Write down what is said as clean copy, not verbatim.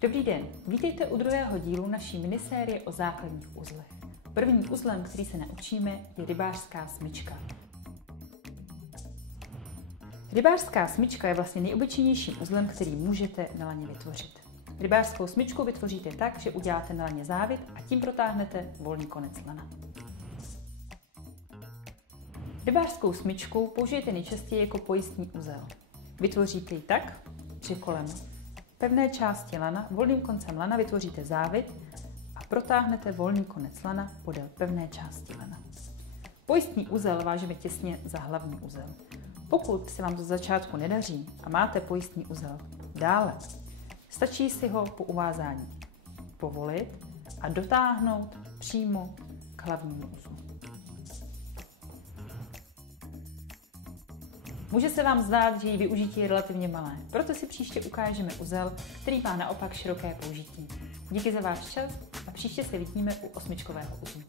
Dobrý den, vítejte u druhého dílu naší minisérie o základních uzlech. Prvním uzlem, který se naučíme, je rybářská smyčka. Rybářská smyčka je vlastně nejobyčejnějším uzlem, který můžete na laně vytvořit. Rybářskou smyčku vytvoříte tak, že uděláte na laně závit a tím protáhnete volný konec lana. Rybářskou smyčku použijete nejčastěji jako pojistný uzel. Vytvoříte ji tak, že kolem pevné části lana, volným koncem lana vytvoříte závit a protáhnete volný konec lana podél pevné části lana. Pojistný uzel vážeme těsně za hlavní uzel. Pokud se vám to začátku nedaří a máte pojistný uzel dále, stačí si ho po uvázání povolit a dotáhnout přímo k hlavnímu uzlu. Může se vám zdát, že její využití je relativně malé, proto si příště ukážeme uzel, který má naopak široké použití. Díky za váš čas a příště se vidíme u osmičkového uzlu.